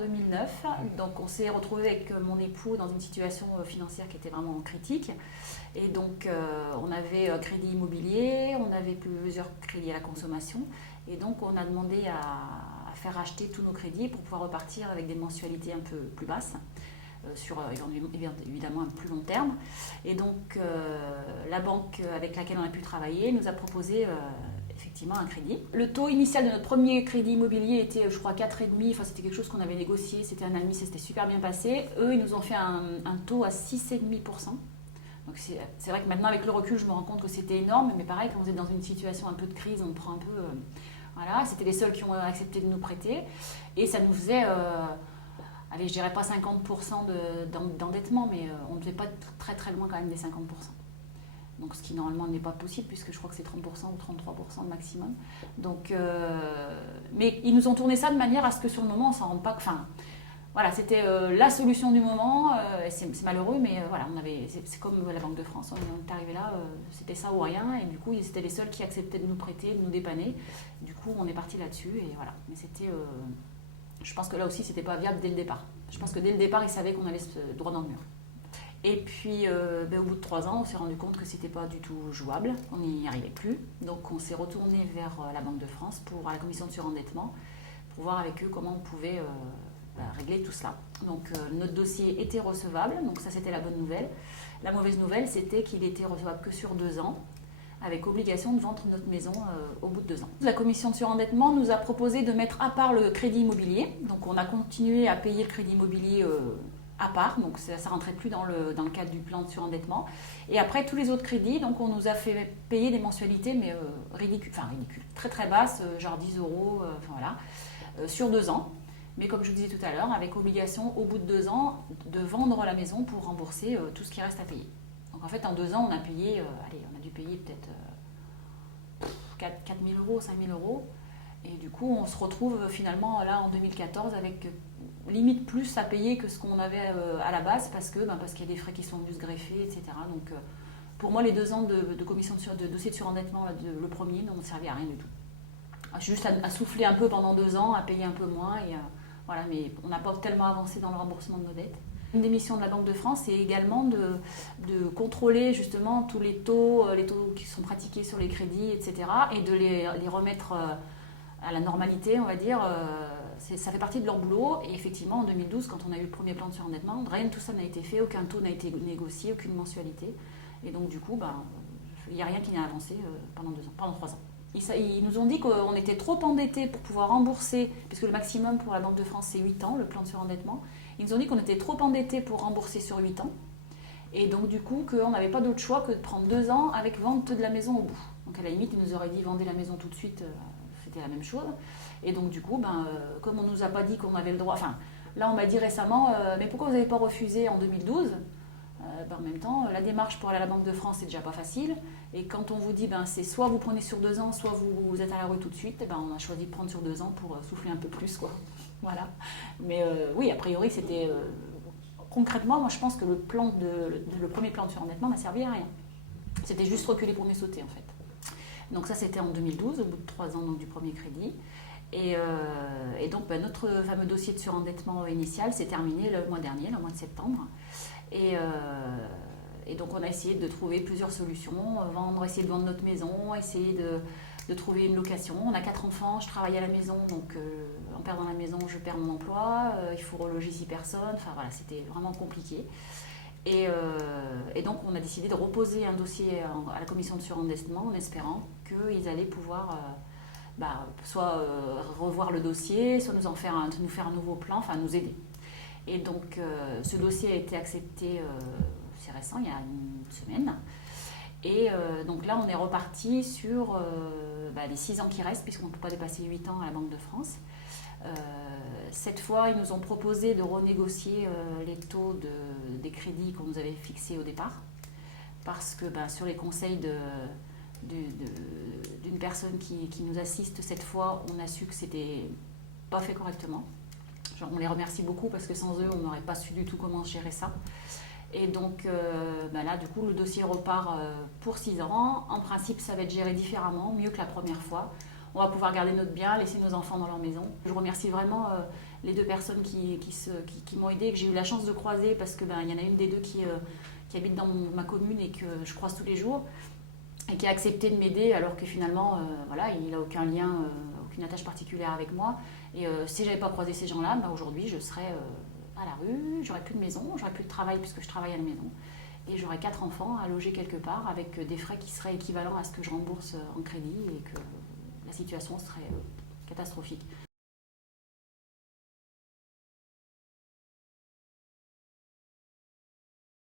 2009. Donc on s'est retrouvé avec mon époux dans une situation financière qui était vraiment critique. Et donc on avait crédit immobilier, on avait plusieurs crédits à la consommation. Et donc on a demandé à faire racheter tous nos crédits pour pouvoir repartir avec des mensualités un peu plus basses. Sur évidemment un plus long terme. Et donc la banque avec laquelle on a pu travailler nous a proposé effectivement un crédit. Le taux initial de notre premier crédit immobilier était je crois 4,5, enfin c'était quelque chose qu'on avait négocié, c'était un ami, c'était super bien passé. Eux ils nous ont fait un taux à 6,5%. Donc c'est vrai que maintenant avec le recul je me rends compte que c'était énorme, mais pareil quand vous êtes dans une situation un peu de crise on prend un peu... voilà, c'était les seuls qui ont accepté de nous prêter et ça nous faisait... allez, je dirais pas 50% d'endettement, mais on ne devait pas être très très loin quand même des 50%. Donc ce qui normalement n'est pas possible puisque je crois que c'est 30% ou 33% le maximum. Donc, mais ils nous ont tourné ça de manière à ce que sur le moment on s'en rende pas. Enfin, voilà, c'était la solution du moment. C'est malheureux, mais voilà, c'est comme la Banque de France. On est arrivé là, c'était ça ou rien, et du coup c'était les seuls qui acceptaient de nous prêter, de nous dépanner. Du coup, on est parti là-dessus et voilà. Mais c'était je pense que là aussi, c'était pas viable dès le départ. Je pense que dès le départ, ils savaient qu'on allait droit dans le mur. Et puis, au bout de 3 ans, on s'est rendu compte que c'était pas du tout jouable, on n'y arrivait plus. Donc, on s'est retourné vers la Banque de France, à la commission de surendettement, pour voir avec eux comment on pouvait régler tout cela. Donc, notre dossier était recevable, donc ça, c'était la bonne nouvelle. La mauvaise nouvelle, c'était qu'il était recevable que sur 2 ans, avec obligation de vendre notre maison au bout de 2 ans. La commission de surendettement nous a proposé de mettre à part le crédit immobilier. Donc on a continué à payer le crédit immobilier à part, donc ça ne rentrait plus dans le cadre du plan de surendettement. Et après tous les autres crédits, donc on nous a fait payer des mensualités, mais ridicules, très très basses, genre 10 euros, voilà, sur 2 ans. Mais comme je vous disais tout à l'heure, avec obligation au bout de 2 ans de vendre la maison pour rembourser tout ce qui reste à payer. Donc en fait, en 2 ans, on a payé, on a dû payer peut-être 4 000 euros, 5 000 euros. Et du coup, on se retrouve finalement là en 2014 avec limite plus à payer que ce qu'on avait à la base parce qu'il y a des frais qui sont venus se greffer, etc. Donc pour moi, les 2 ans de commission de dossier de surendettement, le premier, n'ont servi à rien du tout. Juste à souffler un peu pendant 2 ans, à payer un peu moins. Et, voilà, mais on n'a pas tellement avancé dans le remboursement de nos dettes. Une des missions de la Banque de France, c'est également de contrôler justement tous les taux qui sont pratiqués sur les crédits, etc. et de les remettre à la normalité, on va dire. Ça fait partie de leur boulot. Et effectivement, en 2012, quand on a eu le premier plan de surendettement, rien de tout ça n'a été fait, aucun taux n'a été négocié, aucune mensualité. Et donc du coup, il n'y a rien qui n'a avancé pendant 2 ans, pendant 3 ans. Ils nous ont dit qu'on était trop endettés pour pouvoir rembourser, puisque le maximum pour la Banque de France, c'est 8 ans, le plan de surendettement. Ils nous ont dit qu'on était trop endettés pour rembourser sur 8 ans. Et donc, du coup, qu'on n'avait pas d'autre choix que de prendre 2 ans avec vente de la maison au bout. Donc, à la limite, ils nous auraient dit vendez la maison tout de suite, c'était la même chose. Et donc, du coup, comme on ne nous a pas dit qu'on avait le droit. Enfin, là, on m'a dit récemment mais pourquoi vous n'avez pas refusé en 2012 en même temps, la démarche pour aller à la Banque de France, c'est déjà pas facile. Et quand on vous dit, c'est soit vous prenez sur 2 ans, soit vous êtes à la rue tout de suite, on a choisi de prendre sur 2 ans pour souffler un peu plus, quoi. Voilà. Mais oui, a priori, c'était... concrètement, moi, je pense que le premier plan de surendettement n'a servi à rien. C'était juste reculer pour mieux sauter, en fait. Donc ça, c'était en 2012, au bout de 3 ans donc, du premier crédit. Et donc, notre fameux dossier de surendettement initial s'est terminé le mois dernier, le mois de septembre. Et donc on a essayé de trouver plusieurs solutions, essayer de vendre notre maison, essayer de trouver une location. On a 4 enfants, je travaille à la maison, donc en perdant la maison, je perds mon emploi, il faut reloger 6 personnes, enfin voilà, c'était vraiment compliqué. Et donc on a décidé de reposer un dossier à la commission de surendettement en espérant qu'ils allaient pouvoir soit revoir le dossier, soit nous faire un nouveau plan, enfin nous aider. Et donc, ce dossier a été accepté, c'est récent, il y a une semaine. Et donc là, on est reparti sur les 6 ans qui restent, puisqu'on ne peut pas dépasser 8 ans à la Banque de France. Cette fois, ils nous ont proposé de renégocier les taux des crédits qu'on nous avait fixés au départ. Parce que sur les conseils d'une personne qui nous assiste cette fois, on a su que c'était pas fait correctement. On les remercie beaucoup parce que sans eux, on n'aurait pas su du tout comment gérer ça. Et donc là, du coup, le dossier repart pour 6 ans. En principe, ça va être géré différemment, mieux que la première fois. on va pouvoir garder notre bien, laisser nos enfants dans leur maison. Je remercie vraiment les deux personnes qui m'ont aidée, que j'ai eu la chance de croiser parce que il y en a une des deux qui habite dans ma commune et que je croise tous les jours et qui a accepté de m'aider alors que finalement, il n'a aucun lien, aucune attache particulière avec moi. Et si j'avais pas croisé ces gens-là, aujourd'hui je serais à la rue, j'aurais plus de maison, j'aurais plus de travail puisque je travaille à la maison. Et j'aurais 4 enfants à loger quelque part avec des frais qui seraient équivalents à ce que je rembourse en crédit et que la situation serait catastrophique.